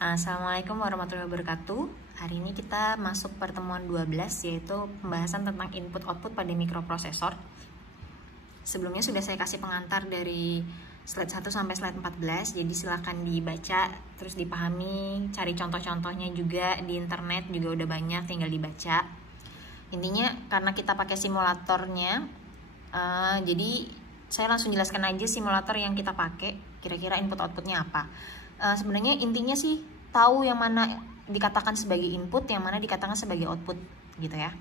Assalamualaikum warahmatullahi wabarakatuh. Hari ini kita masuk pertemuan 12, yaitu pembahasan tentang input-output pada mikroprosesor. Sebelumnya sudah saya kasih pengantar dari slide 1 sampai slide 14, jadi silahkan dibaca, terus dipahami, cari contoh-contohnya juga di internet juga udah banyak, tinggal dibaca. Intinya karena kita pakai simulatornya, jadi saya langsung jelaskan aja simulator yang kita pakai, kira-kira input-outputnya apa. Sebenarnya intinya sih tahu yang mana dikatakan sebagai input, yang mana dikatakan sebagai output gitu ya.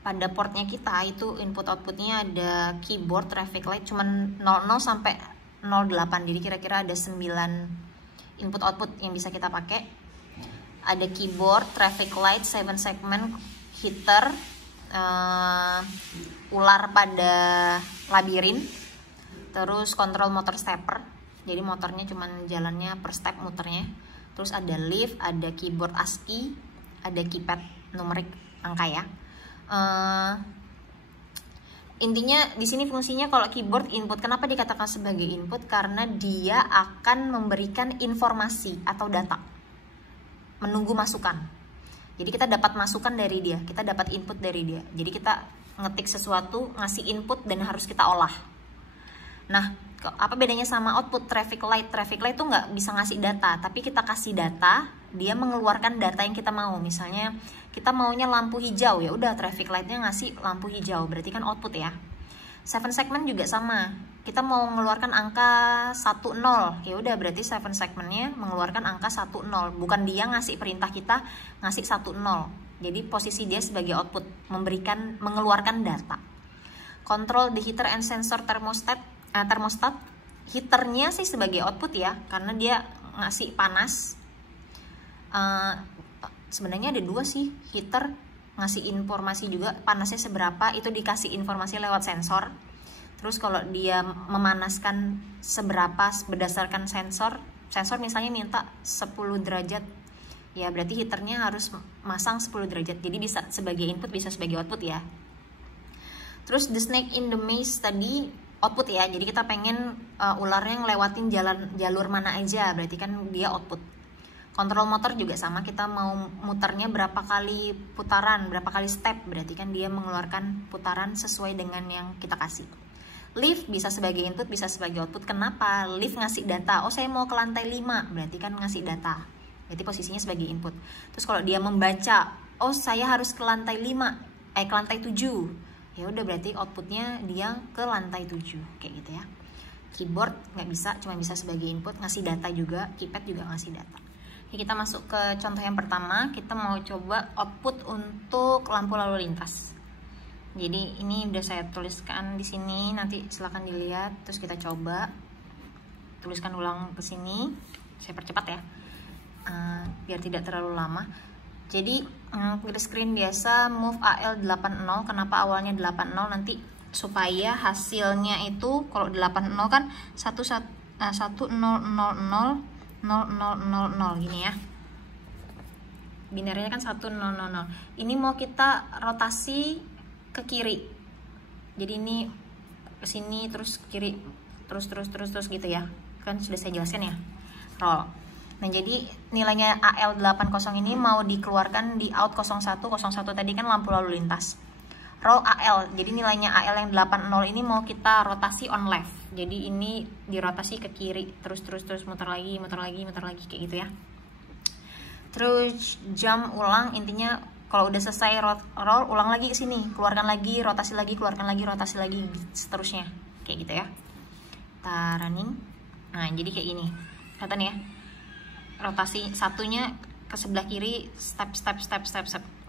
Pada portnya kita itu input outputnya ada keyboard, traffic light cuman 00 sampai 08, jadi kira-kira ada 9 input output yang bisa kita pakai. Ada keyboard, traffic light, 7 segment, heater, ular pada labirin, terus kontrol motor stepper, jadi motornya cuman jalannya per step muternya. Terus ada leaf, ada keyboard ASCII, ada keypad numerik angka ya. Intinya di sini fungsinya kalau keyboard input, kenapa dikatakan sebagai input? Karena dia akan memberikan informasi atau data, menunggu masukan. Jadi kita dapat masukan dari dia, kita dapat input dari dia. Jadi kita ngetik sesuatu, ngasih input dan harus kita olah. Nah, apa bedanya sama output traffic light? Traffic light itu nggak bisa ngasih data, tapi kita kasih data, dia mengeluarkan data yang kita mau. Misalnya kita maunya lampu hijau, ya udah traffic lightnya ngasih lampu hijau, berarti kan output ya. 7 segment juga sama, kita mau mengeluarkan angka 10, ya udah berarti 7 segmentnya mengeluarkan angka 10, bukan dia ngasih perintah kita ngasih 10. Jadi posisi dia sebagai output, mengeluarkan data. Control the heater and sensor thermostat, heaternya sih sebagai output ya, karena dia ngasih panas. Sebenarnya ada dua sih, heater ngasih informasi juga panasnya seberapa, itu dikasih informasi lewat sensor. Terus kalau dia memanaskan seberapa berdasarkan sensor misalnya minta 10 derajat, ya berarti heaternya harus masang 10 derajat, jadi bisa sebagai input, bisa sebagai output ya. Terus the snake in the maze tadi output ya, jadi kita pengen ularnya ngelewatin jalur mana aja, berarti kan dia output. Kontrol motor juga sama, kita mau muternya berapa kali putaran, berapa kali step, berarti kan dia mengeluarkan putaran sesuai dengan yang kita kasih. Leaf bisa sebagai input, bisa sebagai output. Kenapa? Leaf ngasih data, oh saya mau ke lantai 5, berarti kan ngasih data, berarti posisinya sebagai input. Terus kalau dia membaca, oh saya harus ke lantai 5, ke lantai 7, ya udah berarti outputnya dia ke lantai 7, kayak gitu ya. Keyboard nggak bisa, cuma bisa sebagai input, ngasih data juga. Keypad juga ngasih data. Oke, kita masuk ke contoh yang pertama. Kita mau coba output untuk lampu lalu lintas. Jadi ini udah saya tuliskan di sini, nanti silahkan dilihat. Terus kita coba tuliskan ulang ke sini. Saya percepat ya, biar tidak terlalu lama. Jadi clear screen biasa, move AL80. Kenapa awalnya 80? Nanti supaya hasilnya itu kalau 80 kan 1000 gini ya. Binernya kan 1000. Ini mau kita rotasi ke kiri. Jadi ini ke sini terus ke kiri, terus gitu ya. Kan sudah saya jelaskan ya. Roll. Nah, jadi nilainya AL80 ini mau dikeluarkan di out 01 tadi kan lampu lalu lintas. Roll AL, jadi nilainya AL yang 80 ini mau kita rotasi on left. Jadi ini dirotasi ke kiri, terus muter lagi kayak gitu ya. Terus jump ulang, intinya kalau udah selesai roll ulang lagi ke sini, keluarkan lagi, rotasi lagi, keluarkan lagi, rotasi lagi, seterusnya kayak gitu ya. Kita running. Nah, jadi kayak ini. Kelihatan ya? Rotasi satunya ke sebelah kiri, step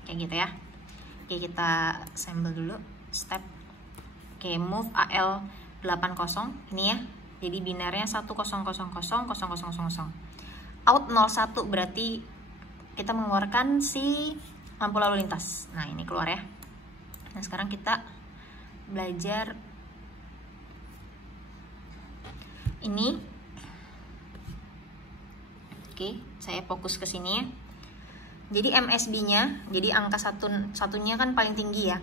kayak gitu ya. Oke, kita sample dulu step. Oke, move AL80 ini ya. Jadi binarnya 10000000. Out 01 berarti kita mengeluarkan si lampu lalu lintas. Nah, ini keluar ya. Nah, sekarang kita belajar ini. Oke, saya fokus ke sini ya. Jadi MSB-nya, jadi angka satunya kan paling tinggi ya.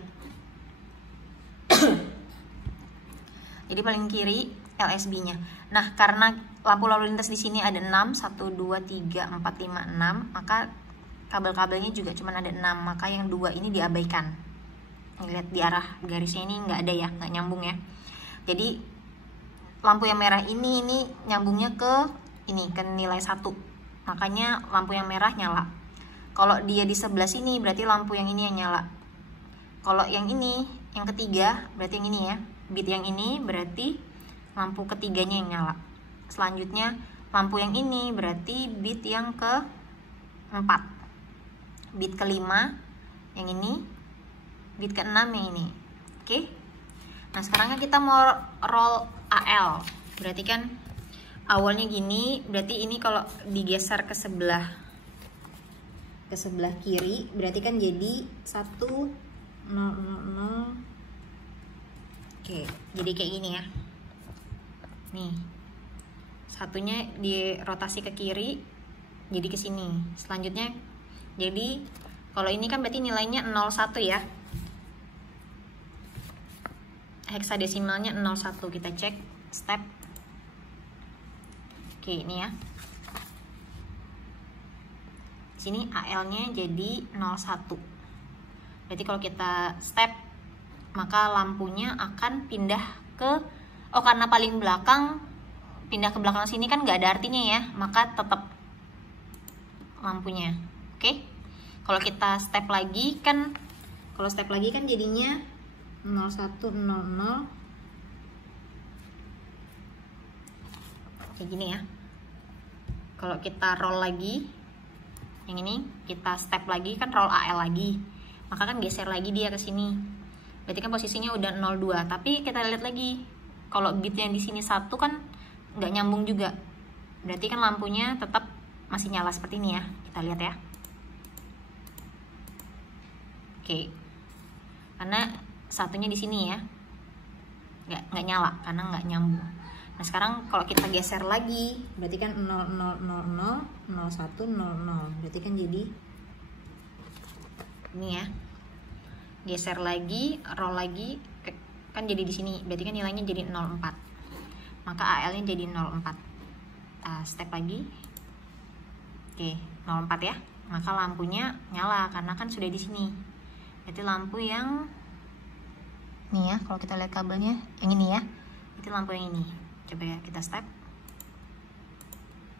Jadi paling kiri LSB-nya. Nah, karena lampu lalu lintas di sini ada 6, 1, 2, 3, 4, 5, 6, maka kabel-kabelnya juga cuma ada 6, maka yang 2 ini diabaikan. Lihat di arah garisnya ini nggak ada ya, nggak nyambung ya. Jadi lampu yang merah ini nyambungnya ke ini, ke nilai 1, makanya lampu yang merah nyala. Kalau dia di sebelah sini berarti lampu yang ini yang nyala. Kalau yang ini, yang ketiga, berarti yang ini ya, bit yang ini berarti lampu ketiganya yang nyala. Selanjutnya lampu yang ini berarti bit yang ke-4, bit ke-5 yang ini, bit ke-6 yang ini. Oke. Nah, sekarang kan kita mau roll AL. Berarti kan awalnya gini, berarti ini kalau digeser ke sebelah kiri, berarti kan jadi 1 0 0 0. Oke, jadi kayak gini ya. Nih. Satunya dirotasi ke kiri, jadi ke sini. Selanjutnya jadi kalau ini kan berarti nilainya 01 ya. Heksadesimalnya 01, kita cek step. Oke, ini ya. Sini AL-nya jadi 01. Berarti kalau kita step, maka lampunya akan pindah ke, karena paling belakang, pindah ke belakang sini kan nggak ada artinya ya, maka tetap lampunya. Oke. Kalau kita step lagi kan, jadinya 01 00 kayak gini ya. Kalau kita roll lagi yang ini, kita step lagi kan roll AL lagi, maka kan geser lagi dia ke sini. Berarti kan posisinya udah 02. Tapi kita lihat lagi, kalau bit yang di sini 1 kan nggak nyambung juga. Berarti kan lampunya tetap masih nyala seperti ini ya. Kita lihat ya. Oke. Karena satunya di sini ya, nggak nyala karena nggak nyambung. Nah, sekarang kalau kita geser lagi, berarti kan 0000 01 00, berarti kan jadi ini ya. Geser lagi, roll lagi, kan jadi di sini, berarti kan nilainya jadi 04, maka AL nya jadi 04. Step lagi. Oke, 04 ya, maka lampunya nyala karena kan sudah di sini. Berarti lampu yang nih ya, kalau kita lihat kabelnya yang ini ya, itu lampu yang ini. Coba ya kita step.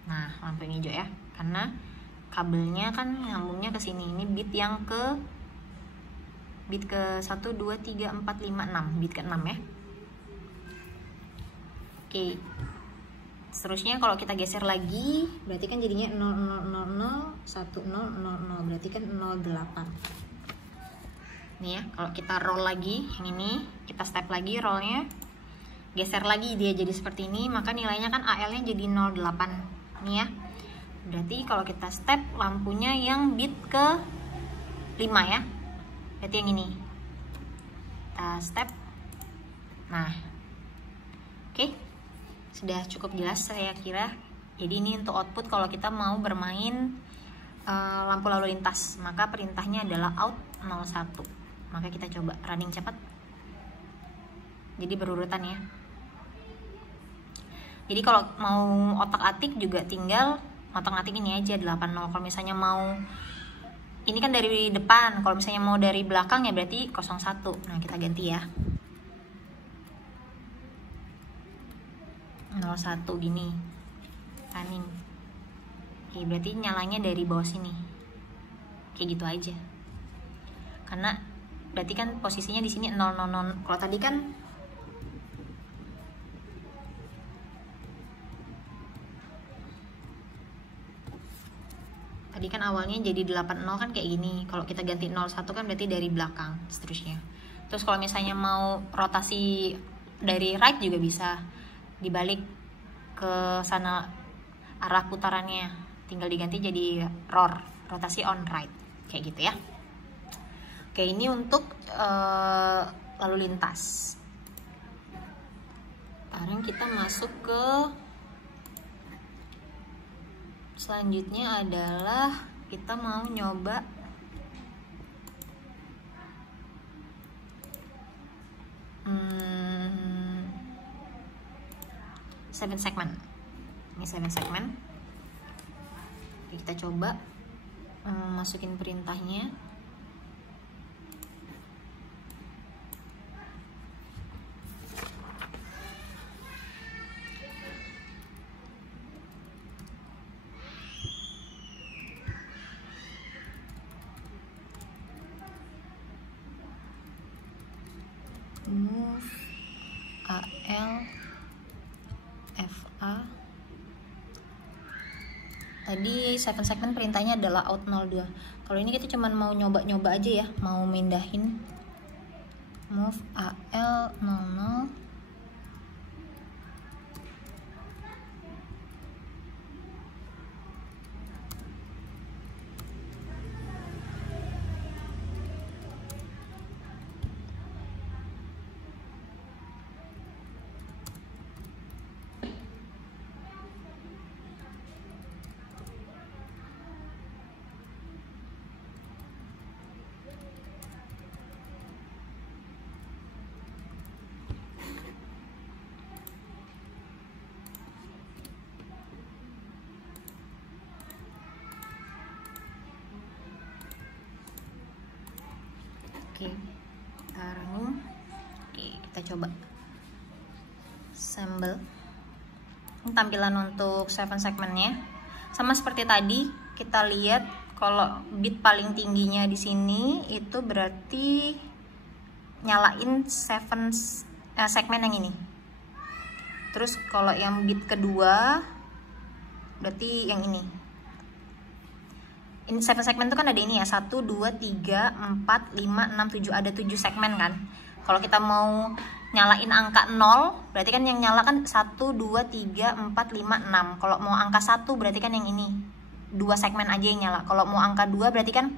Nah, lampu yang hijau ya, karena kabelnya kan nyambungnya ke sini. Ini bit yang ke 1 2 3 4 5 6, bit ke 6 ya. Oke. Seterusnya kalau kita geser lagi, berarti kan jadinya 0000 1000, berarti kan 08. Nih ya, kalau kita roll lagi yang ini, kita step lagi rollnya, geser lagi dia jadi seperti ini, maka nilainya kan AL-nya jadi 08. Nih ya. Berarti kalau kita step lampunya yang bit ke 5 ya. Berarti yang ini. Kita step. Nah. Oke. Sudah cukup jelas saya kira. Jadi ini untuk output kalau kita mau bermain lampu lalu lintas, maka perintahnya adalah out 01. Maka kita coba running cepat. Jadi berurutan ya. Jadi kalau mau otak-atik juga tinggal otak-atik ini aja 80. Kalau misalnya mau ini kan dari depan, kalau misalnya mau dari belakang ya berarti 01. Nah, kita ganti ya. 01 gini. Running. Oke, berarti nyalanya dari bawah sini. Kayak gitu aja. Karena berarti kan posisinya di sini 000. Kalau tadi kan awalnya jadi 80 kan kayak gini. Kalau kita ganti 01 kan berarti dari belakang seterusnya. Terus kalau misalnya mau rotasi dari right juga bisa, dibalik ke sana arah putarannya, tinggal diganti jadi rotasi on right kayak gitu ya. Oke, ini untuk lalu lintas. Sekarang kita masuk ke selanjutnya adalah kita mau nyoba 7 segment. Ini 7 segment. Oke, kita coba masukin perintahnya. Move AL FA. Tadi 7 segment perintahnya adalah out 02. Kalau ini kita cuman mau nyoba-nyoba aja ya, mau mindahin. Move AL 00. Oke, kita running. Oke, kita coba sample. Ini tampilan untuk 7 segmentnya. Sama seperti tadi, kita lihat kalau bit paling tingginya di sini itu berarti nyalain 7 segmen yang ini. Terus kalau yang bit kedua berarti yang ini. Ini 7 segmen itu kan ada ini ya, 1, 2, 3, 4, 5, 6, 7, ada 7 segmen kan. Kalau kita mau nyalain angka 0, berarti kan yang nyala kan 1, 2, 3, 4, 5, 6. Kalau mau angka 1 berarti kan yang ini, 2 segmen aja yang nyala. Kalau mau angka 2 berarti kan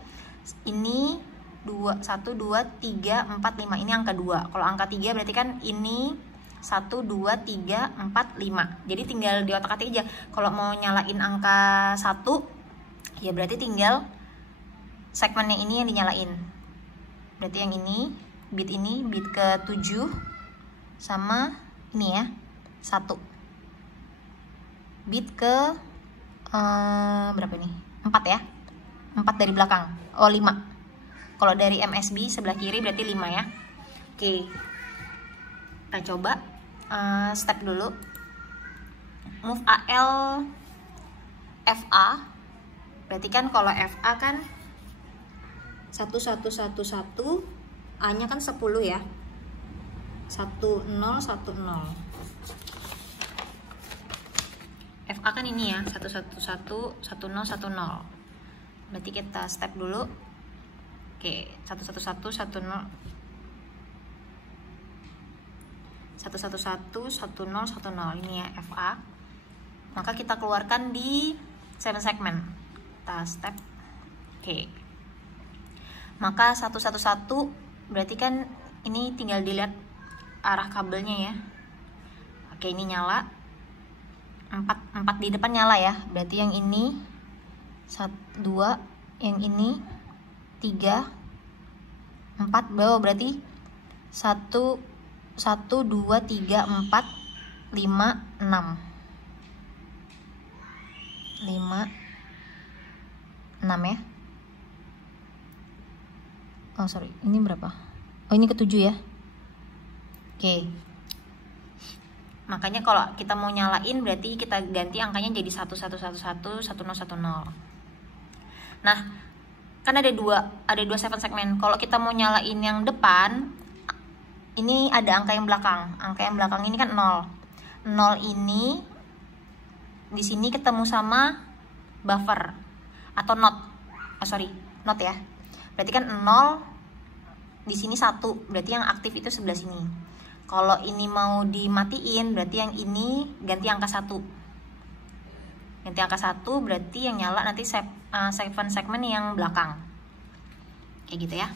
ini 1, 2, 3, 4, 5, ini angka 2. Kalau angka 3 berarti kan ini 1, 2, 3, 4, 5. Jadi tinggal di otak-atik aja. Kalau mau nyalain angka 1 ya berarti tinggal segmennya ini yang dinyalain. Berarti yang ini bit ke 7 sama ini ya 1. Bit ke berapa ini? 4 ya. 4 dari belakang. Oh 5. Kalau dari MSB sebelah kiri berarti 5 ya. Oke. Kita coba step dulu. Move AL FA. Berarti kan kalau FA kan 1111, A-nya kan 10 ya. 1010. FA kan ini ya, 111, 1010. Berarti kita step dulu. Oke, 111, 10. 111, 1010 ini ya FA. Maka kita keluarkan di 7 segmen. Kita step. Oke. Maka 111 berarti kan ini tinggal dilihat arah kabelnya ya. Oke, ini nyala. 4 di depan nyala ya. Berarti yang ini 1 2, yang ini 3 4 bawah, berarti 1 2 3 4 5 6 ya. Oh sorry, ini berapa? Oh ini ke-7 ya. Oke. Makanya kalau kita mau nyalain berarti kita ganti angkanya jadi 1111 1010. Nah, kan ada dua 7 segmen. Kalau kita mau nyalain yang depan, ini ada angka yang belakang. Angka yang belakang ini kan 0. 0 ini di sini ketemu sama buffer atau not. Not ya. Berarti kan 0 di sini 1. Berarti yang aktif itu sebelah sini. Kalau ini mau dimatiin berarti yang ini ganti angka 1. Ganti angka 1 berarti yang nyala nanti 7 segmen yang belakang. Kayak gitu ya.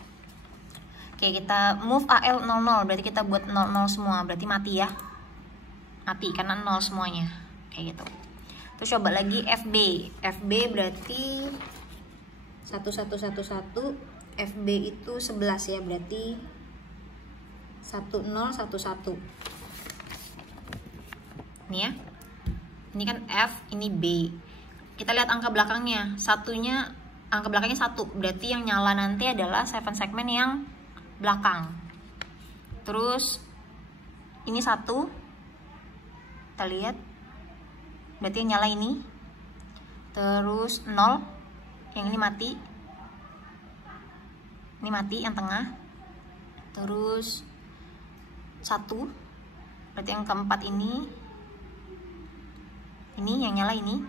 Oke, kita move AL 00 berarti kita buat 00 semua, berarti mati ya. Mati karena 0 semuanya. Kayak gitu. Terus coba lagi FB. FB berarti 1111, FB itu 11 ya, berarti 1011. Ini ya, Ini kan F, ini B. Kita lihat angka belakangnya. Angka belakangnya 1. Berarti yang nyala nanti adalah 7 segmen yang belakang. Terus ini 1. Kita lihat. Berarti yang nyala ini. Terus 0. Yang ini mati. Ini mati yang tengah. Terus 1. Berarti yang keempat ini yang nyala ini.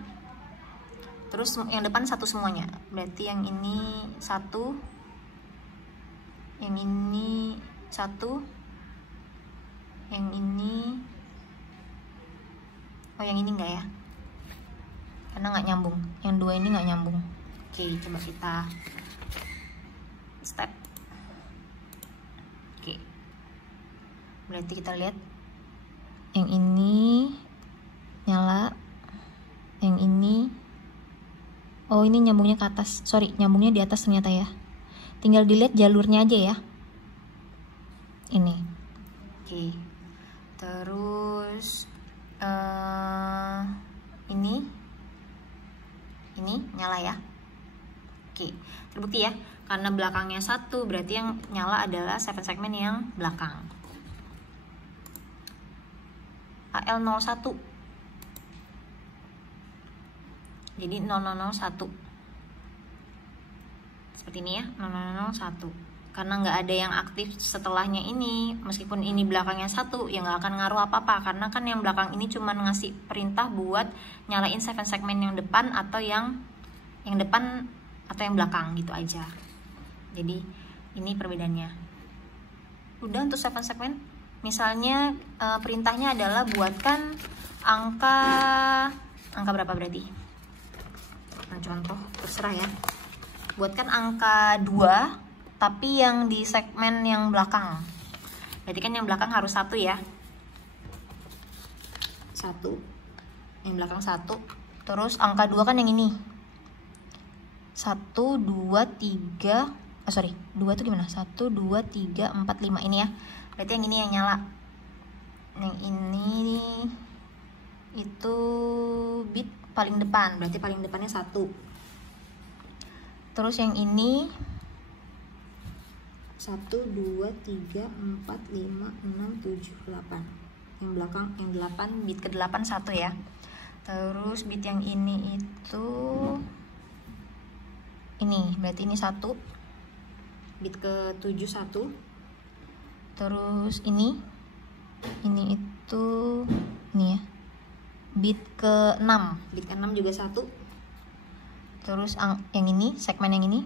Terus yang depan 1 semuanya. Berarti yang ini 1. Yang ini 1. Yang ini. Oh, yang ini enggak ya? Karena nggak nyambung. Yang 2 ini nggak nyambung. Oke, coba kita step. Oke. Berarti kita lihat yang ini nyala, yang ini, oh ini nyambungnya ke atas, sorry nyambungnya di atas ternyata ya, tinggal dilihat jalurnya aja ya, ini. Oke, terus ini nyala ya. Oke, terbukti ya, karena belakangnya 1 berarti yang nyala adalah 7 segmen yang belakang. AL01, jadi 0001 seperti ini ya, 0001. Karena nggak ada yang aktif setelahnya ini, meskipun ini belakangnya 1 ya nggak akan ngaruh apa-apa, karena kan yang belakang ini cuma ngasih perintah buat nyalain 7 segmen yang depan atau yang depan atau yang belakang gitu aja. Jadi ini perbedaannya. Udah untuk 7 segmen. Misalnya perintahnya adalah buatkan angka berapa berarti? Nah, contoh terserah ya. Buatkan angka 2 tapi yang di segmen yang belakang. Berarti kan yang belakang harus 1 ya. 1. Yang belakang 1. Terus angka 2 kan yang ini. 1 2 3 2 itu gimana? 1 2 3 4 5 ini ya. Berarti yang ini yang nyala. Yang ini itu bit paling depan, berarti paling depannya 1. Terus yang ini 1 2 3 4 5 6 7 8. Yang belakang yang 8, bit ke-8 1 ya. Terus bit yang ini itu ini, berarti ini 1. Bit ke-7 1. Terus ini itu ini ya, bit ke-6, bit ke-6 juga 1. Terus yang ini, segmen yang ini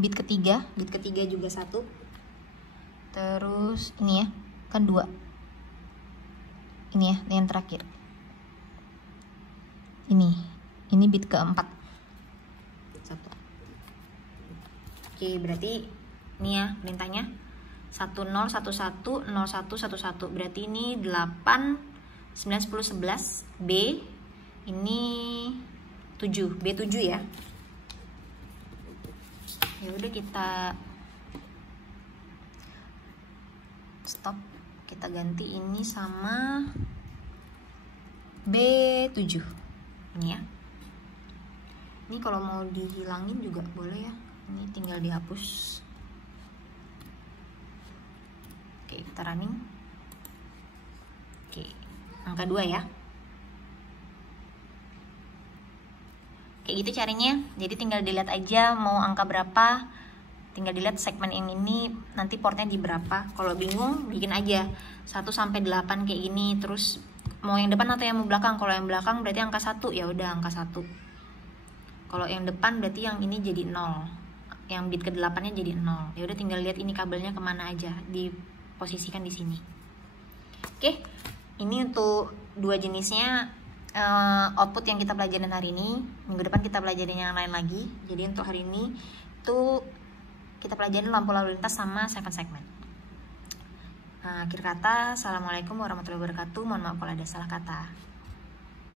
bit ke-3 juga 1. Terus ini ya, kan 2. Ini ya, yang terakhir. Ini bit ke-4. 1. Oke, berarti ini ya perintahnya 1011 0111. Berarti ini 8 9 10 11 B, ini 7 B7 ya. Ya udah, kita stop, kita ganti ini sama B7 ini ya. Ini kalau mau dihilangin juga boleh ya, ini tinggal dihapus. Oke, kita running. Oke, angka 2 ya. Kayak gitu caranya. Jadi tinggal dilihat aja mau angka berapa, tinggal dilihat segmen yang ini nanti portnya di berapa. Kalau bingung bikin aja 1 sampai 8 kayak gini, terus mau yang depan atau yang mau belakang. Kalau yang belakang berarti angka 1, ya udah angka 1. Kalau yang depan berarti yang ini jadi 0. Yang bit ke-8-nya jadi 0. Ya udah, tinggal lihat ini kabelnya kemana aja, diposisikan di sini. Oke, ini untuk 2 jenisnya output yang kita pelajarin hari ini. Minggu depan kita pelajarin yang lain lagi. Jadi untuk hari ini tuh kita pelajarin lampu lalu lintas sama 7 segmen. Akhir kata, assalamualaikum warahmatullahi wabarakatuh. Mohon maaf kalau ada salah kata.